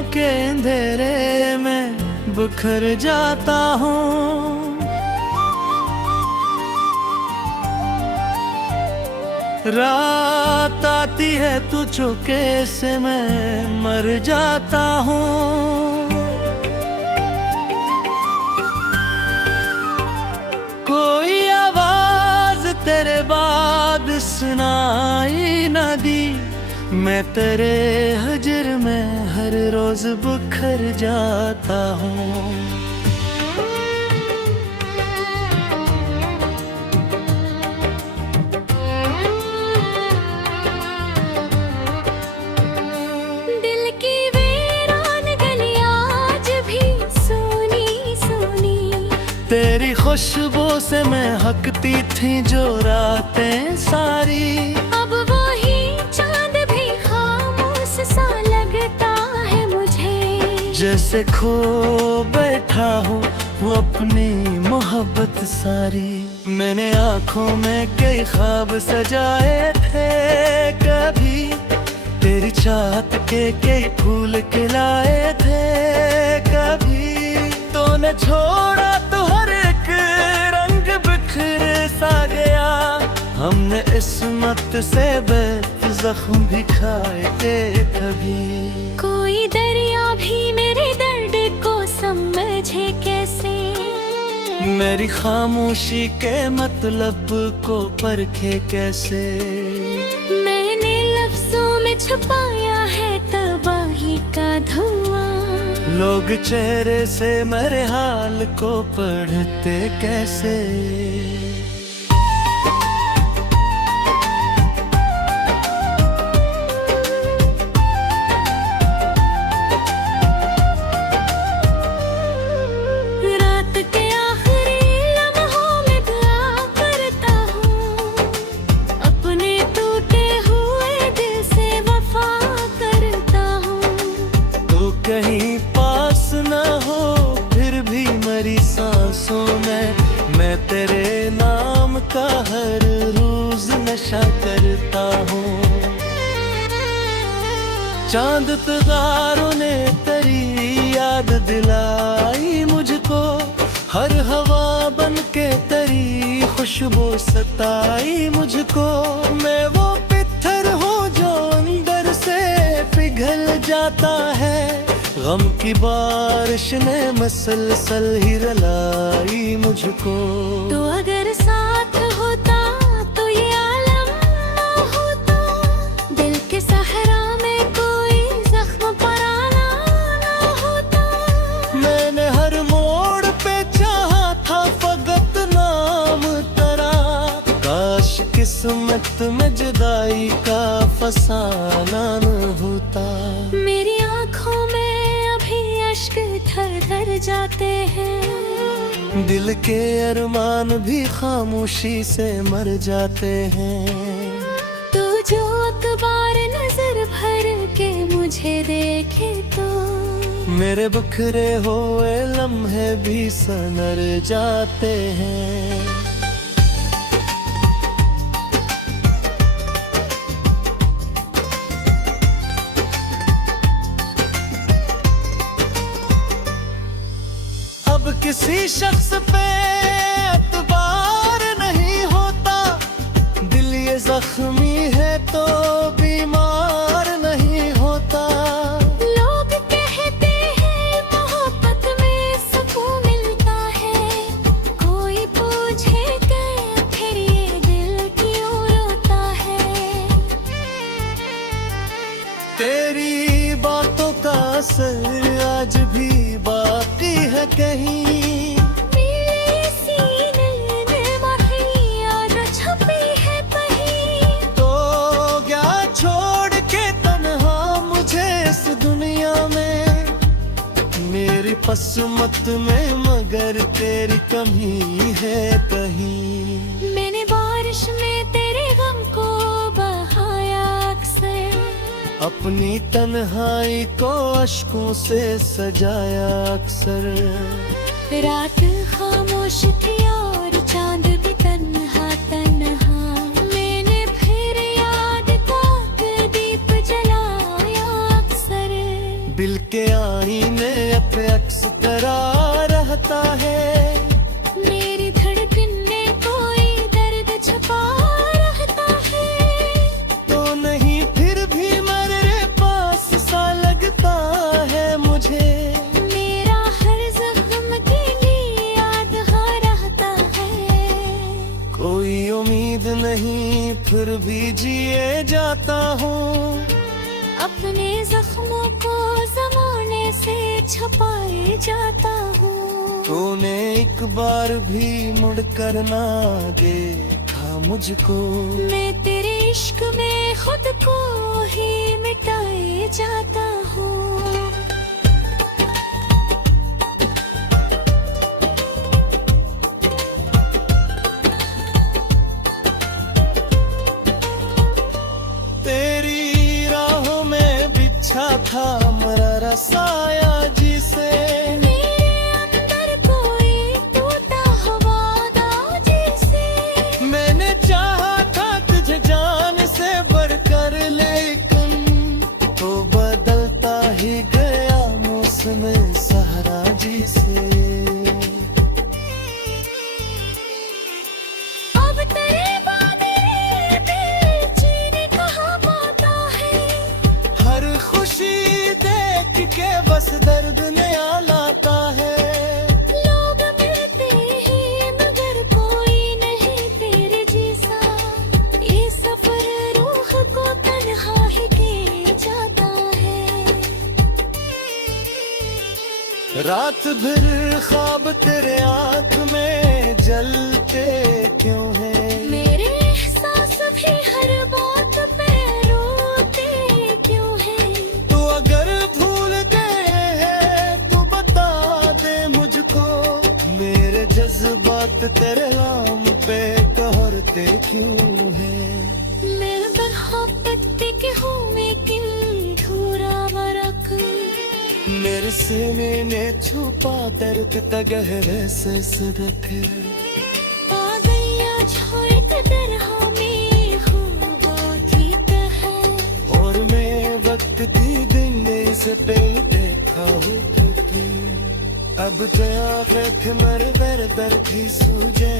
ख्वाबों के अंधेरे में बिखर जाता हूँ। रात आती है तू चुके से मैं मर जाता हूँ। कोई आवाज तेरे बाद सुनाई न दी, मैं तेरे हजर में हर रोज बिखर जाता हूँ। दिल की वीरान गलियां आज भी सुनी सुनी, तेरी खुशबू से मैं हकती थी जो रातें सारी। अब वही चांद भी खामोश सा लगता है मुझे, जैसे खो बैठा हूँ वो अपनी मोहब्बत सारी। मैंने आँखों में कई ख्वाब सजाए थे कभी, तेरी चाहत के कई फूल खिलाए थे कभी। तूने छोड़ा तो हर एक रंग बिखर सा गया, हमने इस्मत से बेत जख्म भी खाए थे कभी। कोई दरिया भी मेरे दर्द को समझे कैसे, मेरी खामोशी के मतलब को परखे कैसे। मैंने लफ्जों में छुपाया है तबाही का धुआं, लोग चेहरे से मेरे हाल को पढ़ते कैसे। रात के आखिरी लम्हों में दुआ करता हूँ, अपने टूटे हुए दिल से वफा करता हूँ। तू कहीं पास न हो फिर भी मेरी सांसों में मैं तेरे नाम का हर रोज नशा करता हूँ। चांद तारों ने तेरी याद दिलाई मुझको, हर हवा बन के तेरी खुशबू सताई मुझको। मैं वो पत्थर हूँ जो अंदर से पिघल जाता है, गम की बारिश ने मसलसल ही रलाई मुझको। तो अगर साथ होता तो ये आलम ना होता, दिल के सहरा में कोई जख्म पराना ना होता। मैंने हर मोड़ पे चाहा था फकत नाम तेरा, काश किस्मत में जुदाई का फसाना न होता। मेरी आँखों में अभी अश्क थर थर जाते हैं, दिल के अरमान भी खामोशी से मर जाते हैं। तो जो अखबार नजर भर के मुझे देखे तो मेरे बिखरे हुए लम्हे भी सनर जाते हैं। अब किसी शख्स पे एतबार नहीं होता, दिल ये जख्मी है तो बीमार नहीं होता। लोग कहते हैं मोहब्बत में सुकून मिलता है, कोई पूछे कि फिर ये दिल क्यों रोता है। तेरी बातों का असर आज भी बाकी है कहीं, मेरे सीने में महिया जो छुपी है कहीं। तो क्या छोड़ के तन्हा मुझे इस दुनिया में, मेरी किस्मत में मगर तेरी कमी है कहीं। मैंने बारिश में तेरे गम को बहाया अक्सर, अपनी तन्हाई को अश्कों से सजाया अक्सर। रात खामोश थी और चांद भी तन्हा तन्हा, मैंने फिर याद का दीप जलाया अक्सर। दिल के नहीं फिर भी जिए जाता हूँ। अपने जख्मों को ज़माने से छुपाए जाता हूँ। तूने एक बार भी मुड़ कर ना देखा मुझको। मैं तेरे इश्क में खुद को ही मिटाए जाता हूँ। तेरी राहों में बिछा था मरा साया जिसे। मेरे अंदर कोई टूटा वादा जिसे। मैंने चाहा था तुझे जान से बढ़कर, लेकिन तो बदलता ही गया मौसम सहरा जिसे। अब तेरे बाद मेरे दिल जीने कहाँ पाता है। हर खुशी देख के बस दर्द नया लाता है। लोग मिलते हैं मगर कोई नहीं तेरे जैसा। ये सफर रूह को तन्हा ही के जाता है। रात भर ख्वाब तेरे आँख में जलते क्यों है। मेरे एहसास भी हर बात पे रोते क्यों है। तू अगर भूल गए है तू बता दे मुझको। मेरे जज्बात तेरे नाम पे कहरते क्यों है। मैं मोहब्बत के हुए किन धूरा वरक। मेरे सीने ने छुपा दर्द गहरे से सदक। आ गया छोड़ के दरहों में हो वो ठीक है। और मैं वक्त दी दिन से पहले देखा हूँ तुझे। अब जया थे मर दर की सूझे।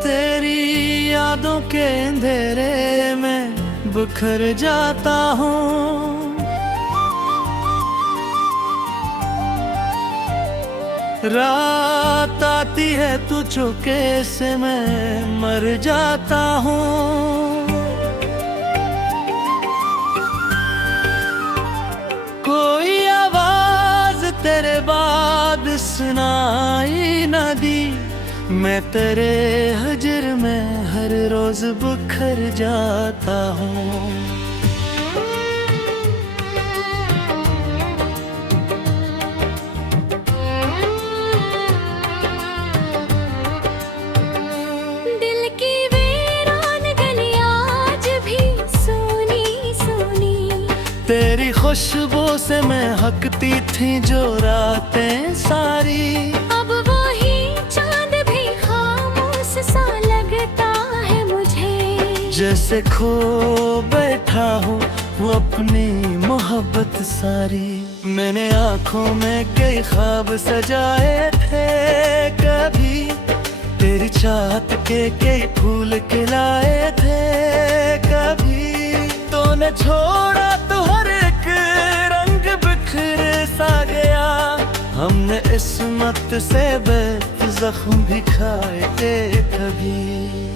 तेरी यादों के अंधेरे में बिखर जाता हूँ। रात आती है तू चुके से मैं मर जाता हूँ। कोई आवाज तेरे बाद सुनाई न दी। मैं तेरे हजर में हर रोज बिखर जाता हूँ। दिल की वीरान गलियां आज भी सोनी सोनी। तेरी खुशबू से मैं हकती थी जो रातें सारी। अब वही चांद भी खामोश सा लगता है मुझे। जैसे खो बैठा हूँ वो अपनी मोहब्बत सारी। मैंने आँखों में कई ख्वाब सजाए थे कभी। तेरी चाहत के कई फूल खिलाए थे कभी। तूने छोड़ा तो हर एक रंग बिखर सा गया। हमने इस्मत से बेत जख्म भी खाए थे कभी।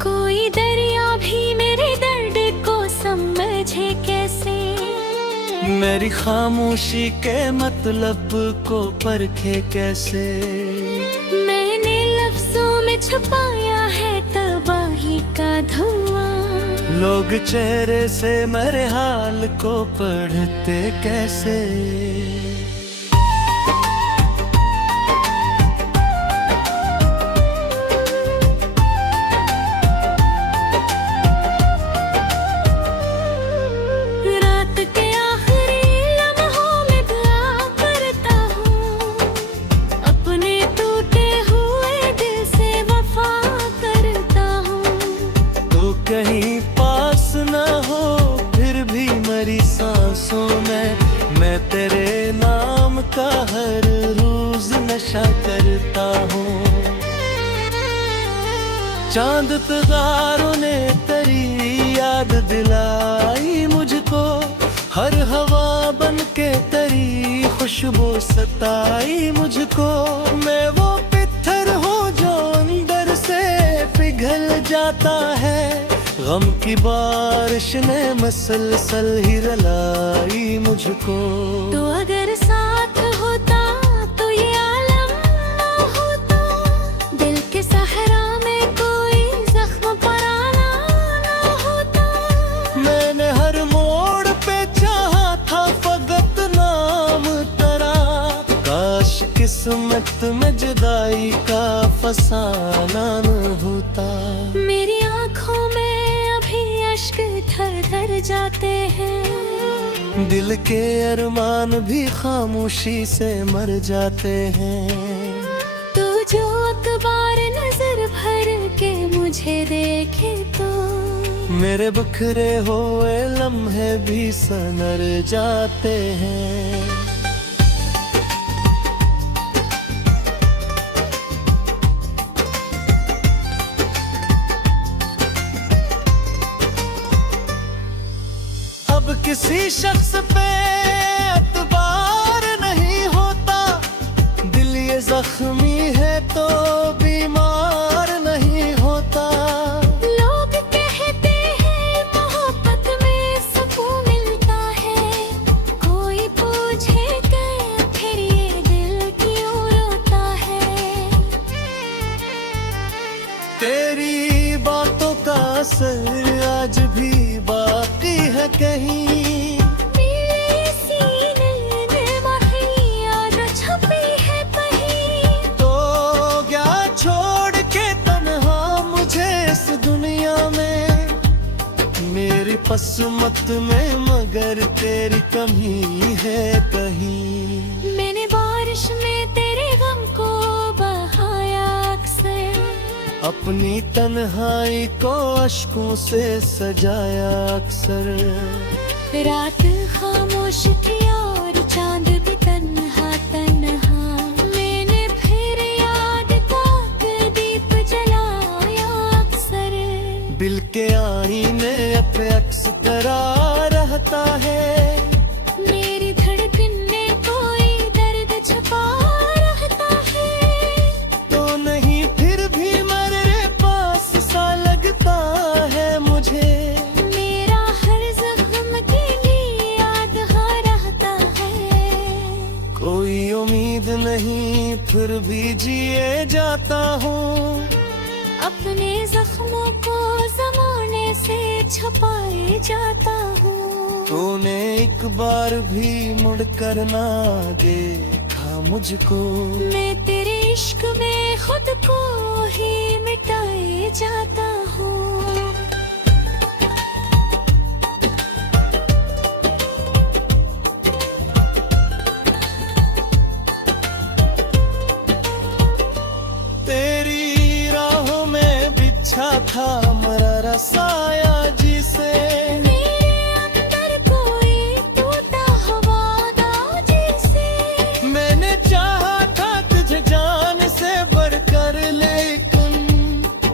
कोई दरिया भी मेरे दर्द को समझे कैसे। मेरी खामोशी के मतलब को परखे कैसे। मैंने लफ्जों में छुपाया है तबाही का धुआं। लोग चेहरे से मेरे हाल को पढ़ते कैसे। रात के आखिरी लम्हों में दुआ करता हूँ। अपने टूटे हुए दिल से वफा करता हूँ। तो कहीं पास न हो फिर भी मेरी सांसों में मैं तेरे नाम का हर नशा करता हूँ। चांद तारों ने तेरी याद दिलाई मुझको, हर हवा बन के तेरी खुशबू सताई मुझको। मैं वो पत्थर हूँ जो अंदर से पिघल जाता है, गम की बारिश ने मसलसल ही रलाई मुझको। तो अगर साथ होता तो ये आलम ना होता, दिल के सहरा में कोई जख्म पराना ना होता। मैंने हर मोड़ पे चाहा था फकत नाम तेरा, काश किस्मत में जुदाई का फसाना न होता। मेरी आँखों में अभी अश्क थर थर जाते हैं, दिल के अरमान भी खामोशी से मर जाते हैं। तू जो अखबार नजर भर के मुझे देखे तो मेरे बखरे हुए लम्हे भी सनर जाते हैं। अब किसी शख्स पे एतबार नहीं होता, दिल ये जख्मी है तो बीमार नहीं होता। लोग कहते हैं मोहब्बत में सुकून मिलता है, कोई पूछे कि फिर ये दिल क्यों रोता है। तेरी बातों का असर आज भी बाकी है कहीं, मेरे सीने में वही याद छुपी है कहीं। तो क्या छोड़ के तन्हा मुझे इस दुनिया में, मेरी किस्मत में मगर तेरी कमी है कहीं। मैंने बारिश में तेरे गम को बहाया अक्सर, अपनी तन्हाई को अश्कों से सजाया अक्सर। रात खामोश थी और चांद भी तन्हा तन्हा, मैंने फिर याद का दीप जलाया अक्सर। दिल के आईने पे अक्स करा रहता है, मेरी धड़कन में कोई दर्द छुपा रहता है। तो नहीं फिर भी मेरे पास सा लगता है मुझे, मेरा हर जख्म के लिए याद हाँ रहता है। कोई उम्मीद नहीं फिर भी जिए जाता हूँ। अपने जख्मों को जमाने से छुपाए जाता हूँ। तूने एक बार भी मुड़ कर ना देखा मुझको, मैं तेरे इश्क में खुद को ही मिटाए जाता हूँ। तेरी राहों में बिछा था मरा साया जिसे, मेरे अंदर कोई टूटा वादा जैसे। मैंने चाहा था तुझे जान से बढ़कर, लेकिन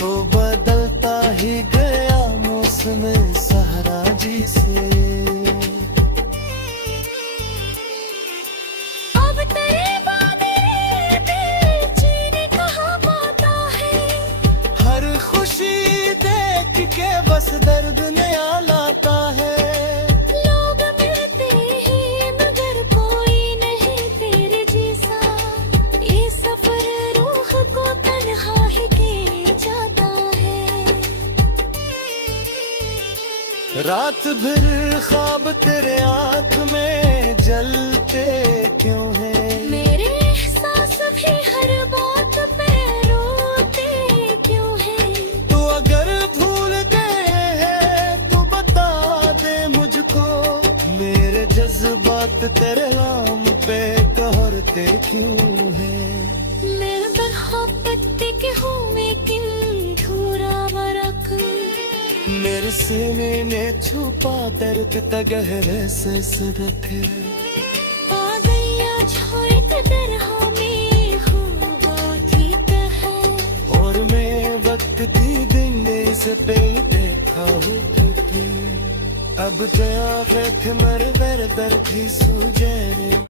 तो बदलता ही गया मौसम सहरा जी से। अब तेरे बाद मेरे दिल जीने कहाँ पाता है, हर खुशी देख के बस दर्द नया लाता है। लोग मिलते हैं मगर कोई नहीं तेरे जैसा, ये सफर रूह को तन्हा ही के जाता है। रात भर ख्वाब तेरे आँख में जलते क्यों है, मेरे एहसास भी हर बात पे रोते क्यों है। तू अगर भूल गए है तू बता दे मुझको, मेरे जज्बात तेरे नाम पे कहरते क्यों है। मैं मोहब्बत के हूँ लेकिन धूरा वरक, मेरे सीने ने छुपा दर्द गहरे से रखे। आ गया छोड़ के दरहा में se peite thahu अब ते आफे थे मर बर दर भी सूझे